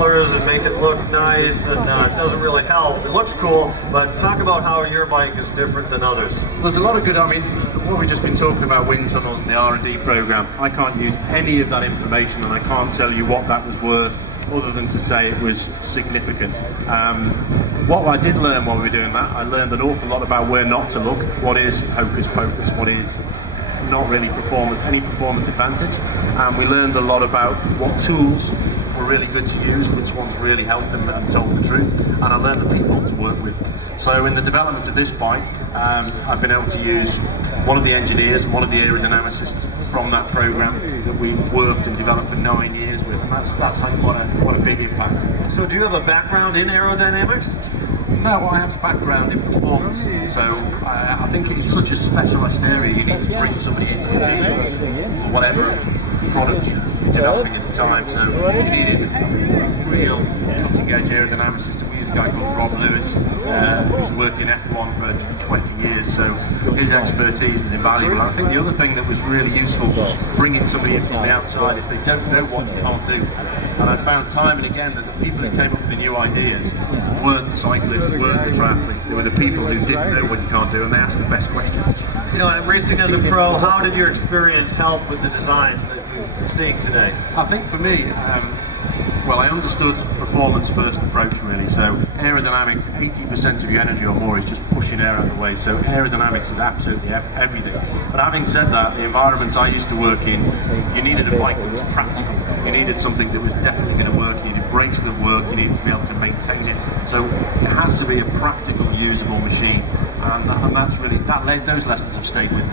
colors and make it look nice, and it doesn't really help. It looks cool, but talk about how your bike is different than others. There's a lot of good, I mean, what we've just been talking about, wind tunnels and the R&D program, I can't use any of that information and I can't tell you what that was worth other than to say it was significant. What I did learn while we were doing that, I learned an awful lot about where not to look, what is hocus pocus, what is not really any performance advantage, and we learned a lot about what tools were really good to use, which ones really helped them and told the truth, and I learned the people to work with. So in the development of this bike, I've been able to use one of the engineers, one of the aerodynamicists from that program that we worked and developed for 9 years with, and that's had quite a big impact. So do you have a background in aerodynamics? No, I have a background in performance, so I think it's such a specialised area, you need to bring somebody into the team for whatever product you're developing at the time, so you needed real cutting-edge aerodynamicists. We use a guy called Rob Lewis, who's worked in F1 for 20 years, so his expertise was invaluable. I think the other thing that was really useful bringing somebody in from the outside is they don't know what you can't do. And I found time and again that the people who came up with the new ideas weren't the cyclists, weren't the triathletes, they were the people who didn't know what you can't do, and they asked the best questions. You know, racing as a pro, how did your experience help with the design that you're seeing today? I think for me, well, I understood performance first approach really, so aerodynamics, 80% of your energy or more is just pushing air out of the way, so aerodynamics is absolutely everything. But having said that, the environments I used to work in, you needed a bike that was practical, you needed something that was definitely going to work, you needed brakes that work, you needed to be able to maintain it, so it had to be a practical, usable machine, and that's really, those lessons have stayed with me.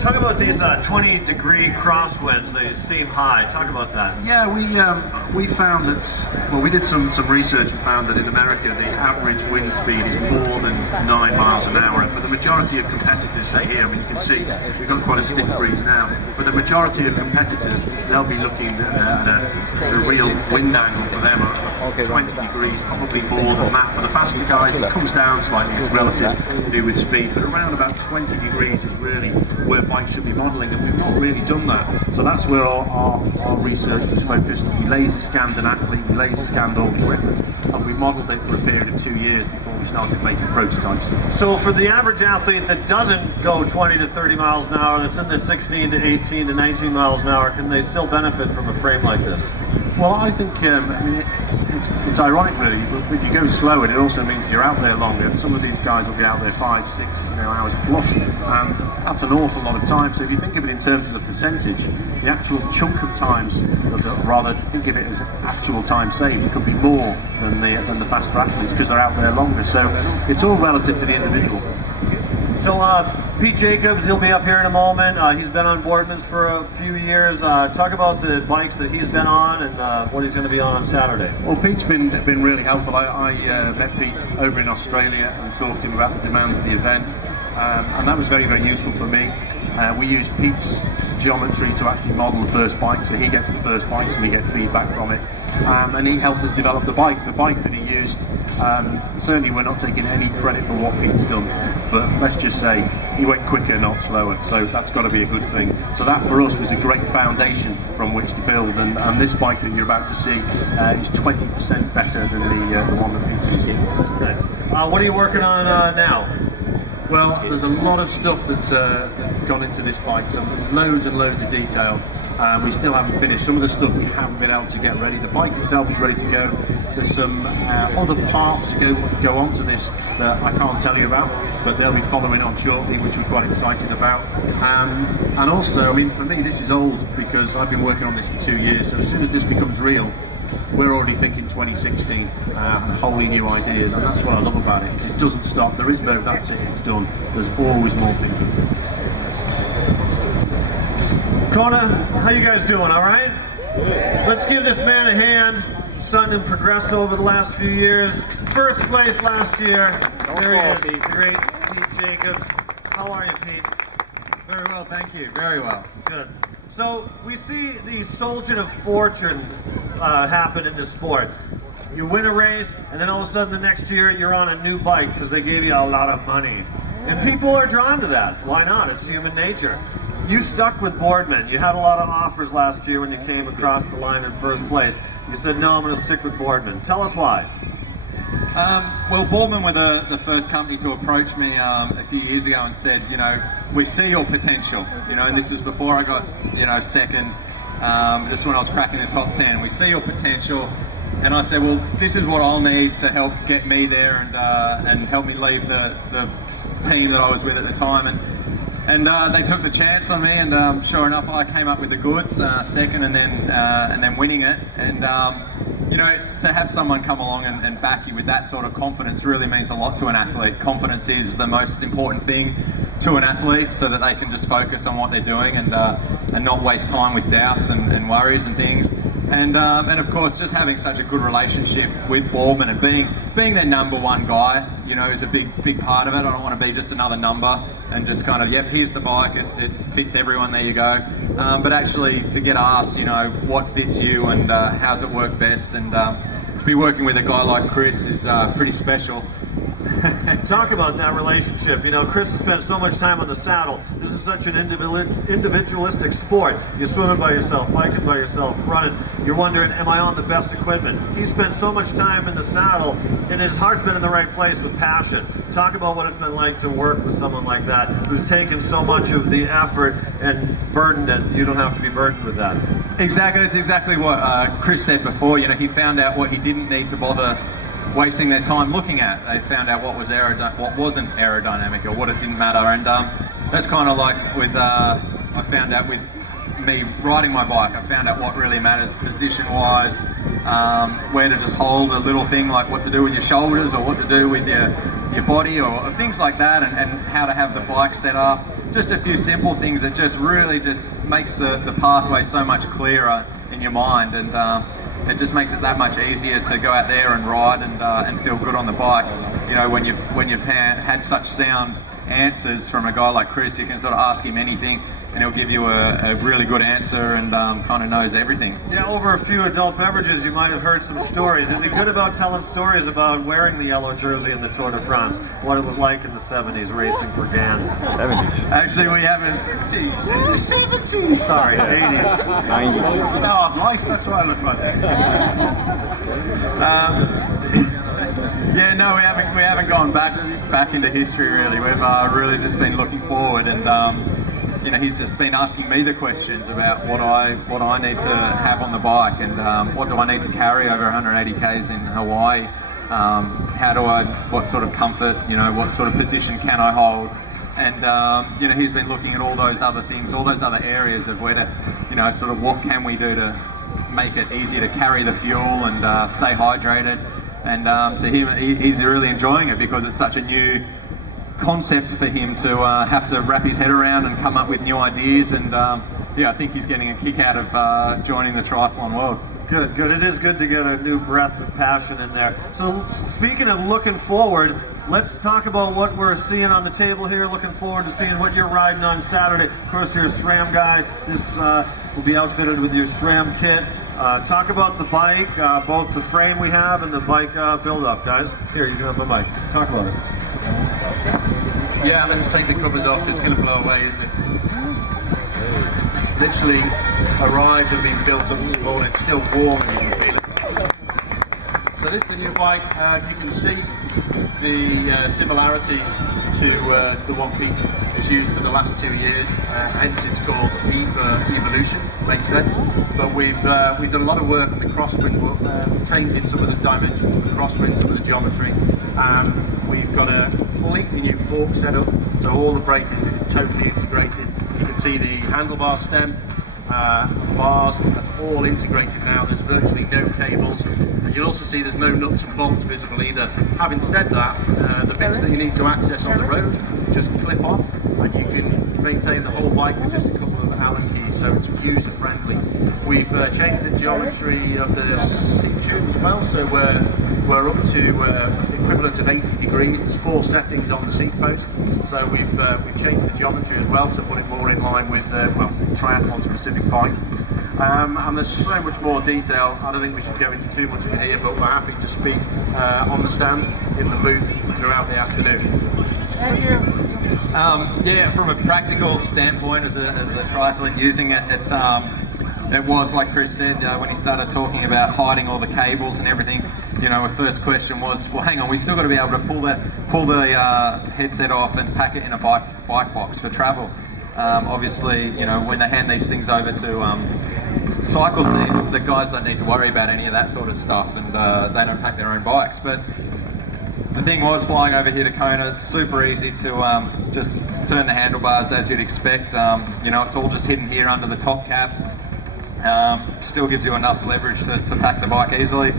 Talk about these 20-degree crosswinds. They seem high. Talk about that. Yeah, we found that, well, we did some research and found that in America the average wind speed is more than 9 miles an hour. And for the majority of competitors, say here, I mean, you can see we've got quite a stiff breeze now. For the majority of competitors, they'll be looking at a real wind angle for them of 20 degrees, probably more than that. For the faster guys, it comes down slightly. It's relative to do with speed, but around about 20 degrees is really where bikes should be modelling, and we've not really done that. So that's where our research was focused. We laser scanned an athlete, we laser scanned all the equipment, and we modelled it for a period of 2 years before we started making prototypes. So for the average athlete that doesn't go 20 to 30 miles an hour, that's in the 16 to 18 to 19 miles an hour, can they still benefit from a frame like this? Well, I think I mean, it's ironic really, but if you go slow, it also means you're out there longer. Some of these guys will be out there 5, 6 hours plus, and that's an awful lot of time. So if you think of it in terms of the percentage, the actual chunk of times, rather think of it as actual time saved, it could be more than the faster athletes because they're out there longer. So it's all relative to the individual. So Pete Jacobs, he'll be up here in a moment. He's been on Boardman's for a few years. Talk about the bikes that he's been on and what he's going to be on Saturday. Well, Pete's been really helpful. I met Pete over in Australia and talked to him about the demands of the event, and that was very, very useful for me. We used Pete's geometry to actually model the first bike, so he gets the first bike, so we get feedback from it. And he helped us develop the bike. The bike that he used, certainly we're not taking any credit for what Pete's done, but let's just say he went quicker, not slower, so that's got to be a good thing. So that for us was a great foundation from which to build, and this bike that you're about to see is 20% better than the one that Pete's using. Nice. What are you working on now? Well, there's a lot of stuff that's gone into this bike, so loads and loads of detail. We still haven't finished. Some of the stuff we haven't been able to get ready. The bike itself is ready to go. There's some other parts to go onto this that I can't tell you about, but they'll be following on shortly, which we're quite excited about. And also, I mean, for me, this is old because I've been working on this for 2 years, so as soon as this becomes real, we're already thinking 2016 and wholly new ideas, and that's what I love about it. It doesn't stop. There is no that's it, it's done. There's always more thinking. Kona, how you guys doing? All right? Let's give this man a hand. Son him progress over the last few years. First place last year. There he is, great Pete Jacobs. How are you, Pete? Very well, thank you. Very well. Good. So we see the soldier of fortune happen in this sport. You win a race, and then all of a sudden the next year you're on a new bike because they gave you a lot of money. And people are drawn to that. Why not? It's human nature. You stuck with Boardman. You had a lot of offers last year when you came across the line in first place. You said, no, I'm going to stick with Boardman. Tell us why. Well, Boardman were the first company to approach me a few years ago and said, you know, we see your potential, you know, and this was before I got, you know, second, just when I was cracking the top 10. We see your potential, and I said, well, this is what I'll need to help get me there and help me leave the team that I was with at the time. And they took the chance on me, and sure enough, I came up with the goods, second, and then winning it. And you know, to have someone come along and back you with that sort of confidence really means a lot to an athlete. Confidence is the most important thing to an athlete, so that they can just focus on what they're doing and not waste time with doubts and worries and things. And of course, just having such a good relationship with Boardman and being their #1 guy, you know, is a big part of it. I don't want to be just another number and just kind of, yep, here's the bike, it fits everyone, there you go. But actually to get asked, you know, what fits you and how's it work best, and to be working with a guy like Chris is pretty special. Talk about that relationship. You know, Chris has spent so much time on the saddle. This is such an individualistic sport. You're swimming by yourself, biking by yourself, running. You're wondering, am I on the best equipment? He spent so much time in the saddle, and his heart's been in the right place with passion. Talk about what it's been like to work with someone like that, who's taken so much of the effort and burdened it. You don't have to be burdened with that. Exactly. It's exactly what Chris said before. You know, he found out what he didn't need to bother wasting their time looking at. They found out what wasn't aerodynamic, or what it didn't matter. And that's kind of like with I found out with me riding my bike. I found out what really matters position-wise, where to just hold a little thing like what to do with your shoulders, or what to do with your body, or things like that, and how to have the bike set up. Just a few simple things that just really just makes the pathway so much clearer in your mind, and it just makes it that much easier to go out there and ride and feel good on the bike. You know, when you've had such sound answers from a guy like Chris, you can sort of ask him anything and he'll give you a really good answer, and kind of knows everything. Yeah, over a few adult beverages, you might have heard some stories. Is he good about telling stories about wearing the yellow jersey in the Tour de France? What it was like in the 70s racing for GAN? 70s. Actually, we haven't. 70s. Sorry, 80s. 90s. No, I'm life. That's why I look like that. Yeah, no, we haven't gone back into history really. We've really just been looking forward, and you know, he's just been asking me the questions about what I need to have on the bike, and what do I need to carry over 180 k's in Hawaii. What sort of comfort, you know, what sort of position can I hold, and you know, he's been looking at all those other things, all those other areas of where to, you know, sort of what can we do to make it easier to carry the fuel and stay hydrated. And to him, he's really enjoying it, because it's such a new concept for him to have to wrap his head around and come up with new ideas. And yeah, I think he's getting a kick out of joining the triathlon world. Good, good. It is good to get a new breath of passion in there. So speaking of looking forward, let's talk about what we're seeing on the table here. Looking forward to seeing what you're riding on Saturday. Of course, you're a SRAM guy. This will be outfitted with your SRAM kit. Talk about the bike, both the frame we have and the bike build-up, guys. Here, you can have the mic. Talk about it. Yeah, let's take the covers off. It's going to blow away, isn't it? Literally arrived and been built up this morning. It's still warm and you can feel it. So this is the new bike. You can see the similarities to the one Pete has used for the last 2 years. Hence it's called E for Evolution. Makes sense. But we've done a lot of work on the crossbring, changing some of the dimensions of the crossbring, some of the geometry. We've got a completely new fork setup, so all the brake is totally integrated. You can see the handlebar stem, bars, that's all integrated now. There's virtually no cables, and you'll also see there's no nuts and bolts visible either. Having said that, the bits that you need to access on the road just clip off, and you can maintain the whole bike with just a couple of Allen keys, so it's user friendly. We've changed the geometry of the seat tube as well, so we're up to equivalent of 80 degrees. There's 4 settings on the seat post, so we've changed the geometry as well to put it more in line with well, triathlon specific bike. And there's so much more detail. I don't think we should go into too much of it here, but we're happy to speak on the stand, in the booth throughout the afternoon. Thank you. Yeah, from a practical standpoint, as a triathlete using it, it's it was like Chris said, when he started talking about hiding all the cables and everything, you know, my first question was, well, hang on, we still got to be able to pull the headset off and pack it in a bike box for travel. Obviously, you know, when they hand these things over to cycle teams, the guys don't need to worry about any of that sort of stuff, and they don't pack their own bikes. But the thing was, flying over here to Kona, super easy to just turn the handlebars as you'd expect. You know, it's all just hidden here under the top cap. Still gives you enough leverage to pack the bike easily.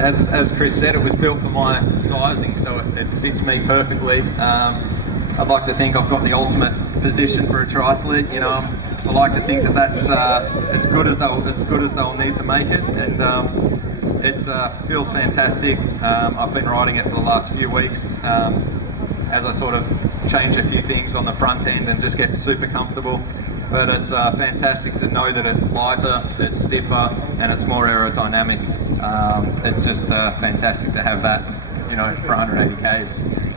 As Chris said, it was built for my sizing, so it fits me perfectly. I'd like to think I've got the ultimate position for a triathlete. You know, I like to think that that's as good as they'll need to make it, and it feels fantastic. I've been riding it for the last few weeks as I sort of change a few things on the front end and just get super comfortable. But it's fantastic to know that it's lighter, it's stiffer, and it's more aerodynamic. It's just fantastic to have that, you know, for 180 Ks.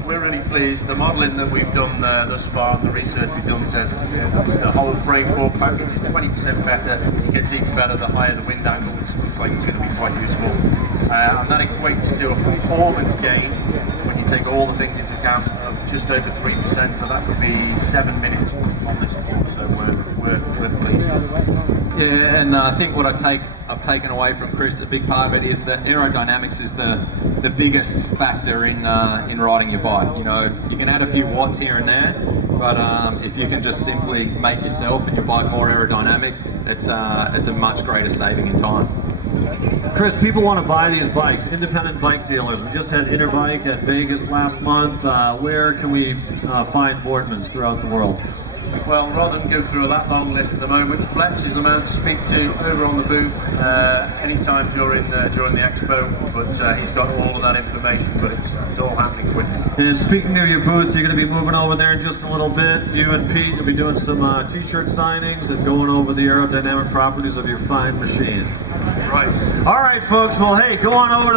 We're really pleased. The modelling that we've done thus far, and the research we've done, says the whole frame fork package is 20% better. It gets even better the higher the wind angle, which looks like it's going to be quite useful. And that equates to a performance gain, when you take all the things into account, of just over 3%. So that would be 7 minutes on this course. So we're pleased. Yeah, and I think what I've taken away from Chris, a big part of it is that aerodynamics is the biggest factor in riding your bike. You know, you can add a few watts here and there, but if you can just simply make yourself and your bike more aerodynamic, it's a much greater saving in time. Chris, people want to buy these bikes, independent bike dealers. We just had Interbike at Vegas last month. Where can we find Boardmans throughout the world? Well, rather than go through that long list at the moment, Fletch is the man to speak to over on the booth anytime during the expo, but he's got all of that information, but it's all happening quickly. And speaking of your booth, you're going to be moving over there in just a little bit. You and Pete will be doing some t-shirt signings and going over the aerodynamic properties of your fine machine. That's right. All right, folks. Well, hey, go on over to